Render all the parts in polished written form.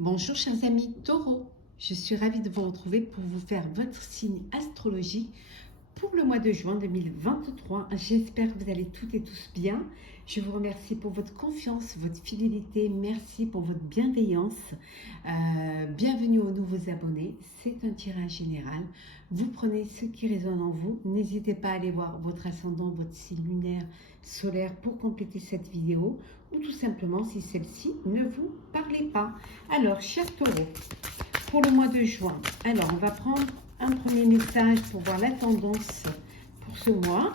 Bonjour chers amis Taureau, je suis ravie de vous retrouver pour vous faire votre signe astrologique pour le mois de juin 2023. J'espère que vous allez toutes et tous bien. Je vous remercie pour votre confiance, votre fidélité, merci pour votre bienveillance. Bienvenue aux nouveaux abonnés, c'est un tirage général. Vous prenez ce qui résonne en vous. N'hésitez pas à aller voir votre ascendant, votre signe lunaire, solaire pour compléter cette vidéo ou tout simplement si celle-ci ne vous parlait pas. Alors, chers taureaux, pour le mois de juin, alors on va prendre un premier message pour voir la tendance pour ce mois.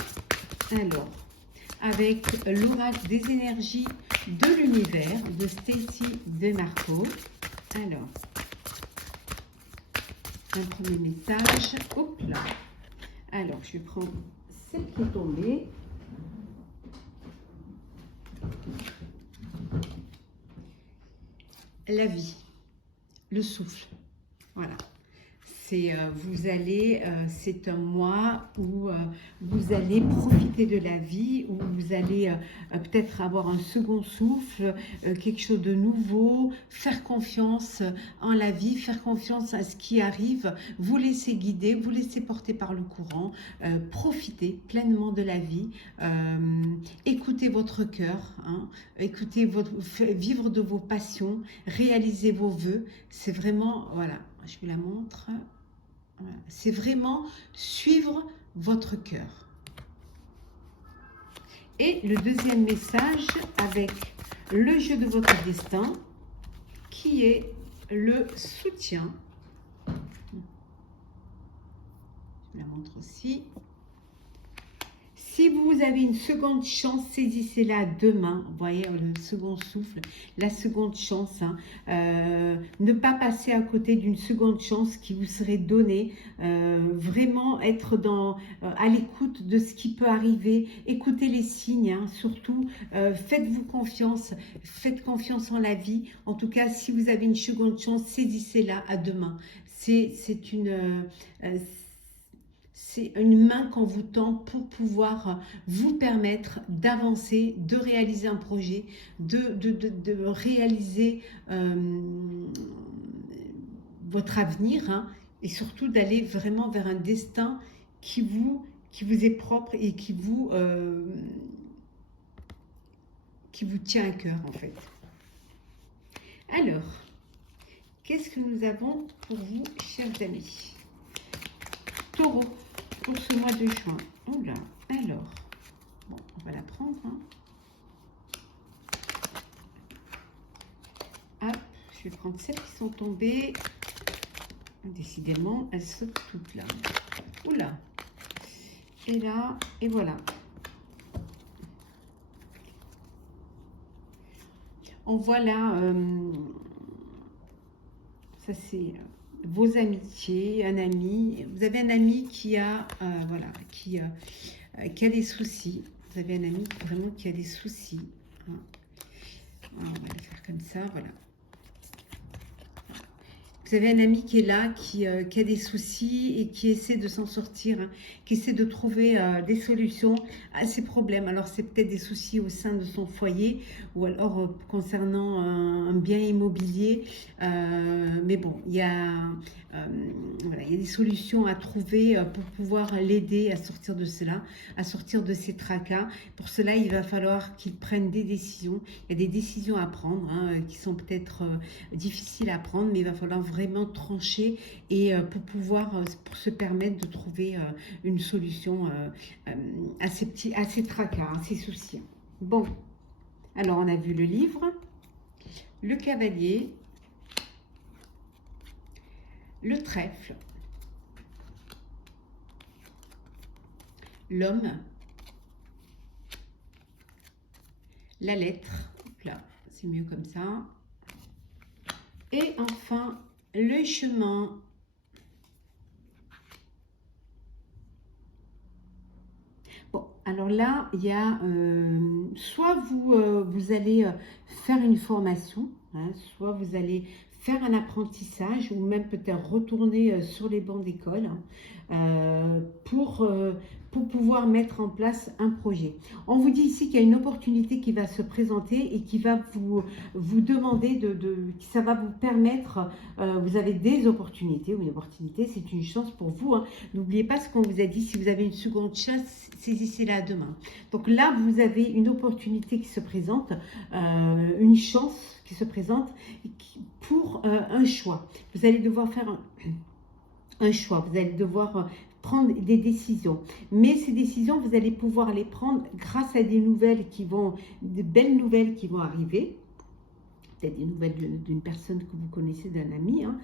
Alors, avec l'oracle des énergies de l'univers de Stacy DeMarco. Alors, un premier message. Hop là. Alors, je prends celle qui est tombée. La vie, le souffle. Voilà. C'est un mois où vous allez profiter de la vie, où vous allez peut-être avoir un second souffle, quelque chose de nouveau, faire confiance en la vie, faire confiance à ce qui arrive, vous laisser guider, vous laisser porter par le courant, profiter pleinement de la vie, écoutez votre cœur, hein, vivre de vos passions, réaliser vos vœux. C'est vraiment, voilà, je vous la montre. Voilà. C'est vraiment suivre votre cœur. Et le deuxième message avec le jeu de votre destin qui est le soutien. Je la montre aussi. Si vous avez une seconde chance, saisissez-la demain. Vous voyez, le second souffle, la seconde chance. Hein. Ne pas passer à côté d'une seconde chance qui vous serait donnée. Vraiment être à l'écoute de ce qui peut arriver. Écoutez les signes, hein, surtout. Faites-vous confiance. Faites confiance en la vie. En tout cas, si vous avez une seconde chance, saisissez-la à demain. C'est une main qu'on vous tend pour pouvoir vous permettre d'avancer, de réaliser un projet, de réaliser votre avenir, hein, et surtout d'aller vraiment vers un destin qui vous est propre et qui vous tient à cœur en fait. Alors, qu'est-ce que nous avons pour vous, chers amis Taureau, pour ce mois de juin. Oula, alors, bon, on va la prendre. Hein. Hop, je vais prendre celles qui sont tombées. Décidément, elles sautent toutes là. Oula, et là, et voilà. On voit là, ça c'est vos amitiés, un ami. Vous avez un ami qui a, voilà, qui a des soucis. Vous avez un ami vraiment qui a des soucis. Hein. Alors, on va le faire comme ça, voilà. Vous avez un ami qui est là, qui a des soucis et qui essaie de s'en sortir, hein, qui essaie de trouver des solutions à ses problèmes. Alors, c'est peut-être des soucis au sein de son foyer ou alors concernant un bien immobilier. Mais bon, voilà, il y a des solutions à trouver pour pouvoir l'aider à sortir de cela, à sortir de ses tracas. Pour cela, il va falloir qu'il prenne des décisions. Il y a des décisions à prendre, hein, qui sont peut-être difficiles à prendre, mais il va falloir vraiment trancher et pour se permettre de trouver une solution à ces tracas, à ces soucis. Bon, alors on a vu le livre, le cavalier, le trèfle, l'homme, la lettre, là, c'est mieux comme ça, et enfin le chemin. Bon, alors là, il y a soit vous allez faire une formation, hein, soit vous allez faire un apprentissage ou même peut-être retourner sur les bancs d'école, hein, pour pour pouvoir mettre en place un projet. On vous dit ici qu'il y a une opportunité qui va se présenter et qui va vous demander ça va vous permettre, vous avez des opportunités, ou une opportunité, c'est une chance pour vous. Hein. N'oubliez pas ce qu'on vous a dit, si vous avez une seconde chance, saisissez-la demain. Donc là, vous avez une opportunité qui se présente, une chance qui se présente pour un choix. Vous allez devoir faire un choix, vous allez devoir prendre des décisions. Mais ces décisions, vous allez pouvoir les prendre grâce à des nouvelles de belles nouvelles qui vont arriver. Peut-être des nouvelles d'une personne que vous connaissez, d'un ami. Hein.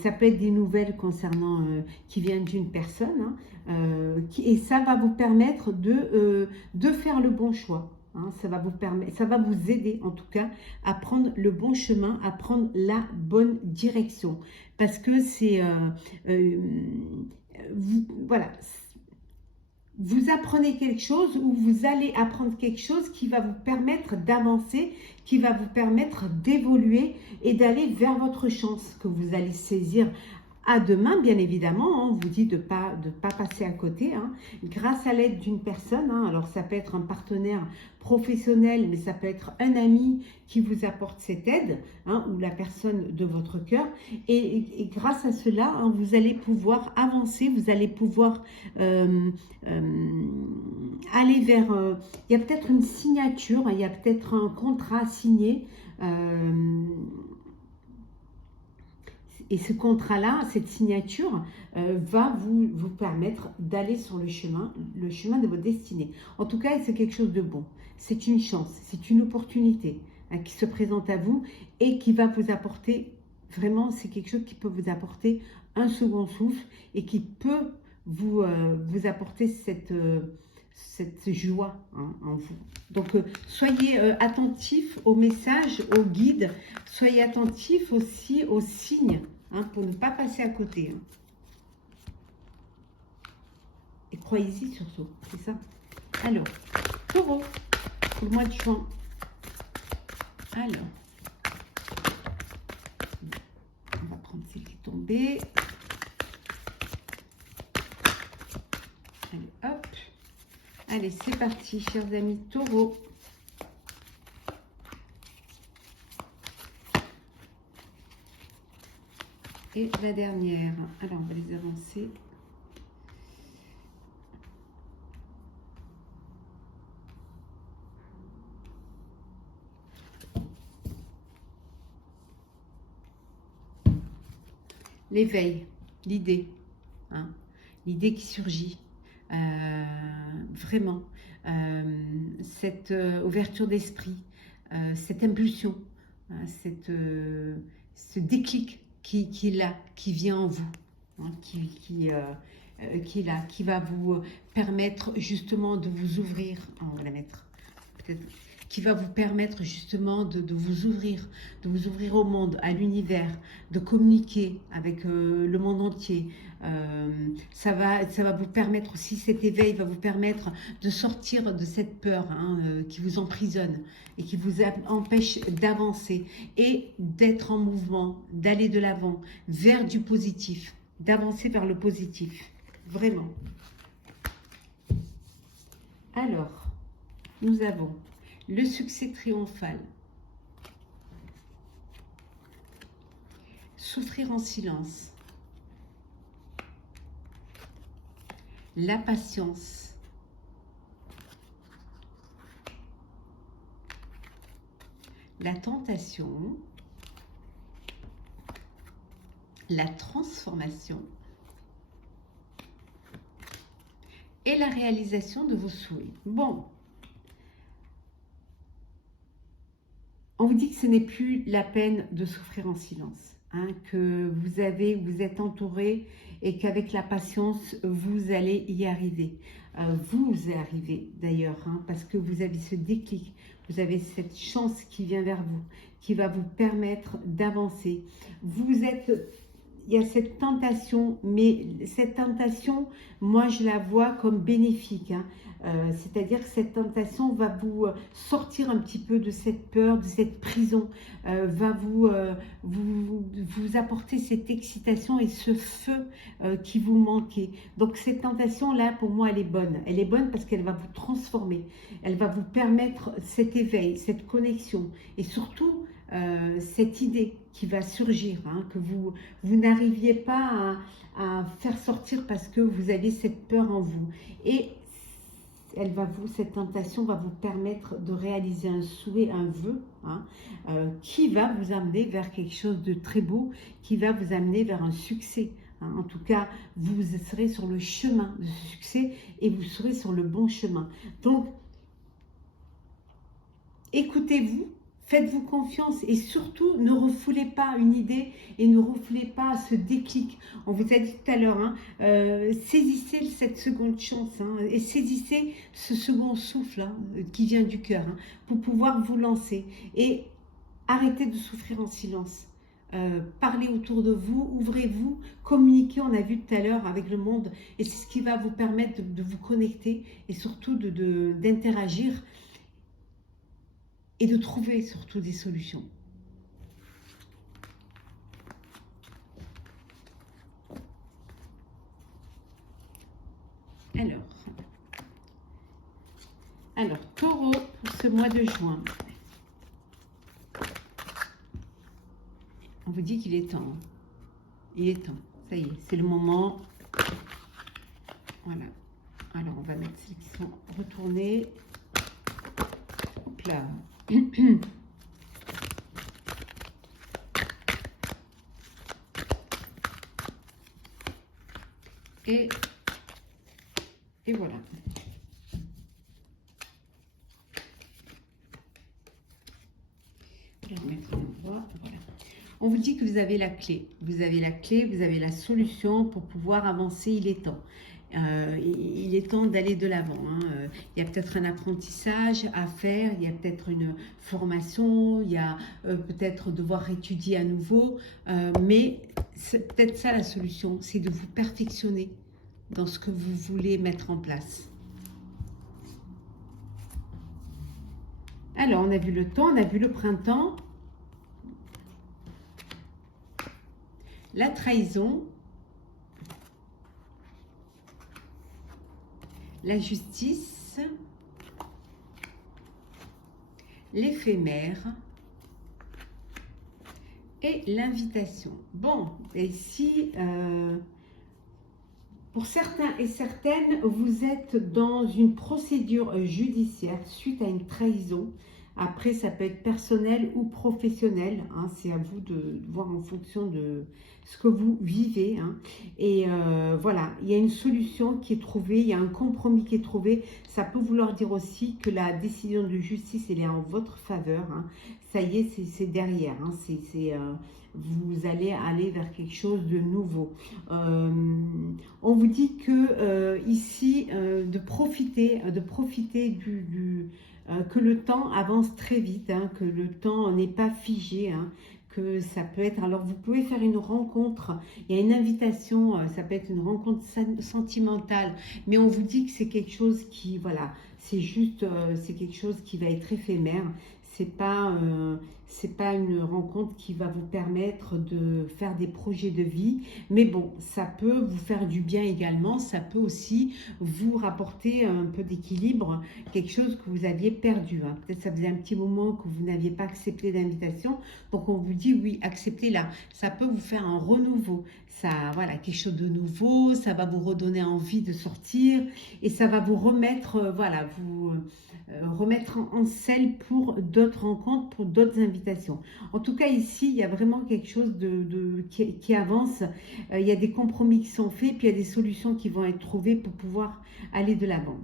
Ça peut être des nouvelles concernant qui viennent d'une personne. Hein, et ça va vous permettre de faire le bon choix. Hein. Ça va vous aider en tout cas à prendre le bon chemin, à prendre la bonne direction. Parce que c'est... voilà, vous apprenez quelque chose ou vous allez apprendre quelque chose qui va vous permettre d'avancer, qui va vous permettre d'évoluer et d'aller vers votre chance que vous allez saisir à demain, bien évidemment. Hein, on vous dit de pas passer à côté, hein, grâce à l'aide d'une personne. Hein, alors ça peut être un partenaire professionnel, mais ça peut être un ami qui vous apporte cette aide, hein, ou la personne de votre cœur. Et grâce à cela, hein, vous allez pouvoir avancer, vous allez pouvoir aller vers... il y a peut-être une signature, hein, il y a peut-être un contrat signé. Et ce contrat-là, cette signature, va vous permettre d'aller sur le chemin de votre destinée. En tout cas, c'est quelque chose de bon. C'est une chance, c'est une opportunité, hein, qui se présente à vous et qui va vous apporter, vraiment, c'est quelque chose qui peut vous apporter un second souffle et qui peut vous apporter cette joie, hein, en vous. Donc, soyez attentifs aux messages, aux guides. Soyez attentifs aussi aux signes, hein, pour ne pas passer à côté. Hein. Et croyez-y surtout, c'est ça. Alors, Taureau, pour le mois de juin. Alors, on va prendre celle qui est tombée. Allez, hop. Allez, c'est parti, chers amis Taureau. Et la dernière. Alors, on va les avancer. L'éveil, l'idée. Hein, l'idée qui surgit. Vraiment, cette ouverture d'esprit, cette impulsion, ce déclic qui vient en vous, hein, qui est là, qui va vous permettre justement de vous ouvrir. On va la mettre peut-être, qui va vous permettre justement de vous ouvrir au monde, à l'univers, de communiquer avec le monde entier. Ça va vous permettre aussi, cet éveil va vous permettre de sortir de cette peur, hein, qui vous emprisonne et qui vous empêche d'avancer et d'être en mouvement, d'aller de l'avant vers du positif, d'avancer vers le positif, vraiment. Alors, nous avons le succès triomphal, souffrir en silence, la patience, la tentation, la transformation et la réalisation de vos souhaits. Bon, on vous dit que ce n'est plus la peine de souffrir en silence, hein, que vous êtes entouré et qu'avec la patience, vous allez y arriver. Vous y arrivez d'ailleurs, hein, parce que vous avez ce déclic, vous avez cette chance qui vient vers vous, qui va vous permettre d'avancer. il y a cette tentation, mais cette tentation, moi je la vois comme bénéfique, hein. C'est-à-dire que cette tentation va vous sortir un petit peu de cette peur, de cette prison, va vous apporter cette excitation et ce feu qui vous manquait. Donc cette tentation-là, pour moi, elle est bonne. Elle est bonne parce qu'elle va vous transformer. Elle va vous permettre cet éveil, cette connexion et surtout cette idée qui va surgir, hein, que vous n'arriviez pas à faire sortir parce que vous avez cette peur en vous. Et cette tentation va vous permettre de réaliser un souhait, un vœu, hein, qui va vous amener vers quelque chose de très beau, qui va vous amener vers un succès. Hein. En tout cas, vous serez sur le chemin de ce succès et vous serez sur le bon chemin. Donc, écoutez-vous, faites-vous confiance et surtout ne refoulez pas une idée et ne refoulez pas ce déclic. On vous a dit tout à l'heure, hein, saisissez cette seconde chance, hein, et saisissez ce second souffle, hein, qui vient du cœur, hein, pour pouvoir vous lancer. Et arrêtez de souffrir en silence. Parlez autour de vous, ouvrez-vous, communiquez, on a vu tout à l'heure avec le monde, et c'est ce qui va vous permettre de vous connecter et surtout d'interagir et de trouver surtout des solutions. Alors, Taureau, pour ce mois de juin, on vous dit qu'il est temps. Il est temps, ça y est, c'est le moment. Voilà. Alors, on va mettre celles qui sont retournées. Hop là. Et voilà. Je vais remettre l'endroit. Voilà. On vous dit que vous avez la clé. Vous avez la clé, vous avez la solution pour pouvoir avancer. Il est temps. Il est temps d'aller de l'avant, hein. Il y a peut-être un apprentissage à faire, il y a peut-être une formation, il y a peut-être devoir étudier à nouveau, mais c'est peut-être ça la solution, c'est de vous perfectionner dans ce que vous voulez mettre en place. Alors, on a vu le temps, on a vu le printemps, la trahison, la justice, l'éphémère et l'invitation. Bon, et si pour certains et certaines, vous êtes dans une procédure judiciaire suite à une trahison. Après, ça peut être personnel ou professionnel, hein, c'est à vous de voir en fonction de ce que vous vivez, hein. Et voilà, il y a une solution qui est trouvée, il y a un compromis qui est trouvé. Ça peut vouloir dire aussi que la décision de justice, elle est en votre faveur, hein. Ça y est, c'est derrière, hein. Vous allez aller vers quelque chose de nouveau. On vous dit que ici, de profiter que le temps avance très vite, hein, que le temps n'est pas figé, hein, que ça peut être... Alors, vous pouvez faire une rencontre, il y a une invitation, ça peut être une rencontre sentimentale, mais on vous dit que c'est quelque chose qui, voilà, c'est juste, c'est quelque chose qui va être éphémère. C'est pas une rencontre qui va vous permettre de faire des projets de vie, mais bon, ça peut vous faire du bien également, ça peut aussi vous rapporter un peu d'équilibre, quelque chose que vous aviez perdu, hein. Peut-être ça faisait un petit moment que vous n'aviez pas accepté l'invitation, donc on vous dit oui, acceptez-la. Ça peut vous faire un renouveau, ça, voilà, quelque chose de nouveau, ça va vous redonner envie de sortir et ça va vous remettre, voilà, remettre en selle pour d'autres rencontres, pour d'autres invitations. En tout cas, ici, il y a vraiment quelque chose qui avance. Il y a des compromis qui sont faits, puis il y a des solutions qui vont être trouvées pour pouvoir aller de l'avant.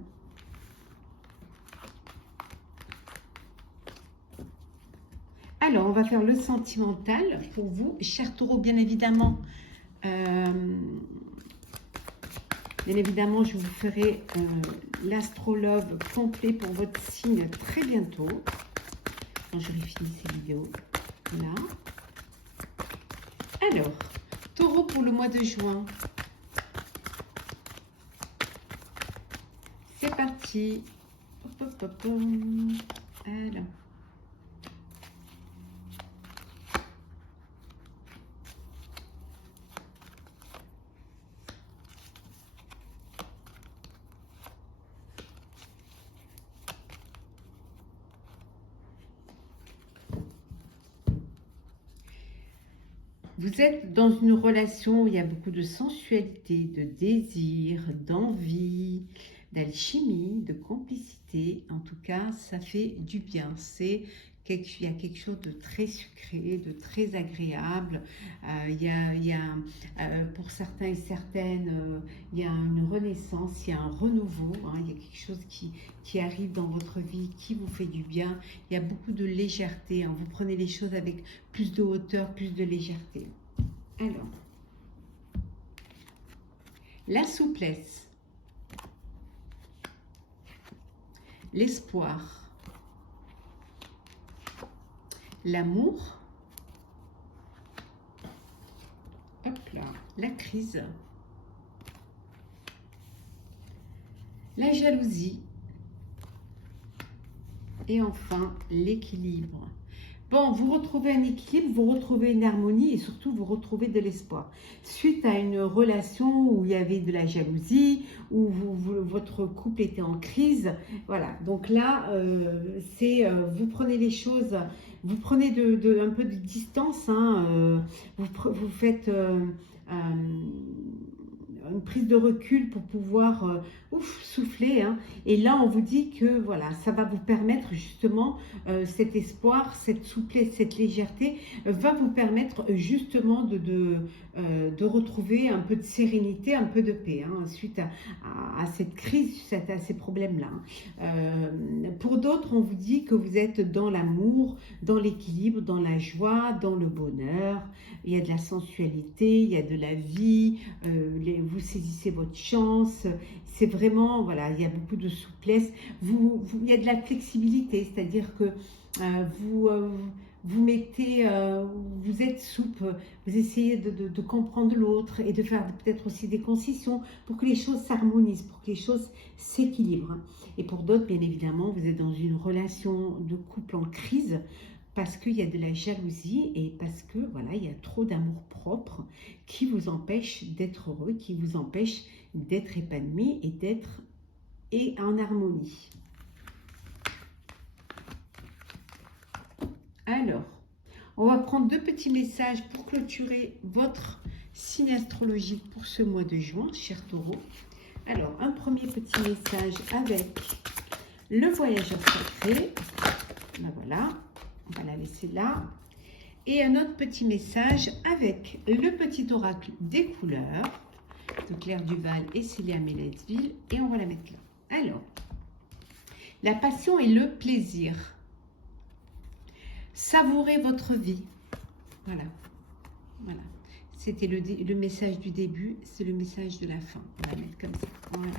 Alors, on va faire le sentimental pour vous, chers taureaux, bien évidemment. Bien évidemment, je vous ferai l'astrologue complet pour votre signe très bientôt. Quand j'aurai fini ces vidéos. Là. Alors, taureau, Taureau pour le mois de juin. C'est parti. Hop, hop, hop, hop. Alors. Vous êtes dans une relation où il y a beaucoup de sensualité, de désir, d'envie, d'alchimie, de complicité. En tout cas, ça fait du bien. Il y a quelque chose de très sucré, de très agréable. Pour certains et certaines, il y a une renaissance, il y a un renouveau. Il y a quelque chose qui arrive dans votre vie, qui vous fait du bien. Il y a beaucoup de légèreté. Vous prenez les choses avec plus de hauteur, plus de légèreté. Alors, la souplesse, l'espoir, l'amour, hop là, la crise, la jalousie et enfin l'équilibre. Bon, vous retrouvez un équilibre, vous retrouvez une harmonie et surtout vous retrouvez de l'espoir. Suite à une relation où il y avait de la jalousie, où votre couple était en crise, voilà. Donc là, vous prenez les choses, vous prenez un peu de distance, vous faites une prise de recul pour pouvoir souffler. Et là, on vous dit que voilà, ça va vous permettre justement, cet espoir, cette souplesse, cette légèreté, va vous permettre justement de retrouver un peu de sérénité, un peu de paix, suite à cette crise, suite à ces problèmes-là. Pour d'autres, on vous dit que vous êtes dans l'amour, dans l'équilibre, dans la joie, dans le bonheur. Il y a de la sensualité, il y a de la vie, vous saisissez votre chance. C'est vraiment, voilà, il y a beaucoup de souplesse. Il y a de la flexibilité, c'est-à-dire que vous êtes souple, vous essayez de comprendre l'autre et de faire peut-être aussi des concessions pour que les choses s'harmonisent, pour que les choses s'équilibrent. Et pour d'autres, bien évidemment, vous êtes dans une relation de couple en crise parce qu'il y a de la jalousie et parce que voilà, il y a trop d'amour propre qui vous empêche d'être heureux, qui vous empêche d'être épanoui et d'être en harmonie. Alors, on va prendre deux petits messages pour clôturer votre signe astrologique pour ce mois de juin, cher Taureau. Alors, un premier petit message avec le voyageur sacré. Ben voilà, on va la laisser là. Et un autre petit message avec le petit oracle des couleurs de Claire Duval et Célia Mélesville. Et on va la mettre là. Alors, la passion et le plaisir. Savourez votre vie. Voilà. Voilà. C'était le message du début, c'est le message de la fin. On va mettre comme ça. Voilà.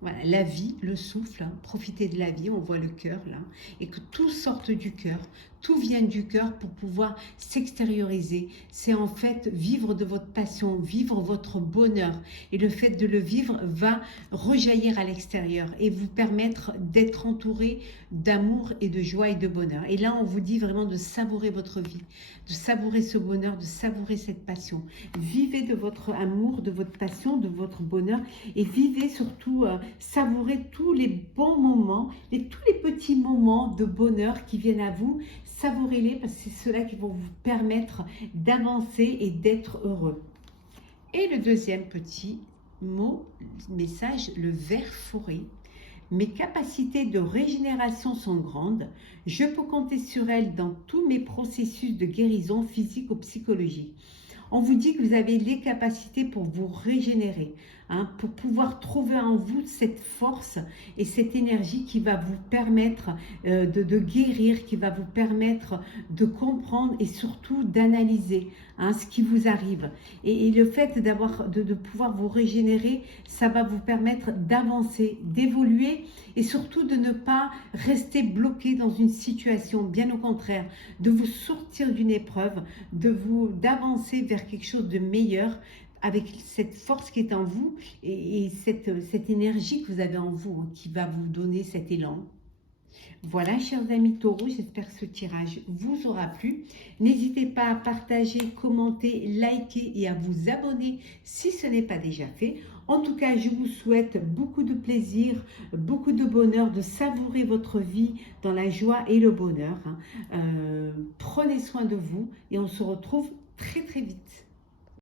Voilà, la vie, le souffle, profitez de la vie, on voit le cœur là, et que tout sorte du cœur, tout vient du cœur pour pouvoir s'extérioriser. C'est en fait vivre de votre passion, vivre votre bonheur, et le fait de le vivre va rejaillir à l'extérieur et vous permettre d'être entouré d'amour et de joie et de bonheur. Et là, on vous dit vraiment de savourer votre vie, de savourer ce bonheur, de savourer cette passion. Vivez de votre amour, de votre passion, de votre bonheur, et vivez surtout... savourez tous les bons moments et tous les petits moments de bonheur qui viennent à vous. Savourez-les parce que c'est ceux-là qui vont vous permettre d'avancer et d'être heureux. Et le deuxième petit message, le ver forêt. Mes capacités de régénération sont grandes. Je peux compter sur elles dans tous mes processus de guérison physique ou psychologique. On vous dit que vous avez les capacités pour vous régénérer. hein, pour pouvoir trouver en vous cette force et cette énergie qui va vous permettre de guérir, qui va vous permettre de comprendre et surtout d'analyser, hein, ce qui vous arrive. Et le fait de pouvoir vous régénérer, ça va vous permettre d'avancer, d'évoluer et surtout de ne pas rester bloqué dans une situation, bien au contraire, de vous sortir d'une épreuve, d'avancer vers quelque chose de meilleur avec cette force qui est en vous et cette énergie que vous avez en vous, hein, qui va vous donner cet élan. Voilà, chers amis taureaux, j'espère que ce tirage vous aura plu. N'hésitez pas à partager, commenter, liker et à vous abonner si ce n'est pas déjà fait. En tout cas, je vous souhaite beaucoup de plaisir, beaucoup de bonheur, de savourer votre vie dans la joie et le bonheur. Prenez soin de vous et on se retrouve très très vite.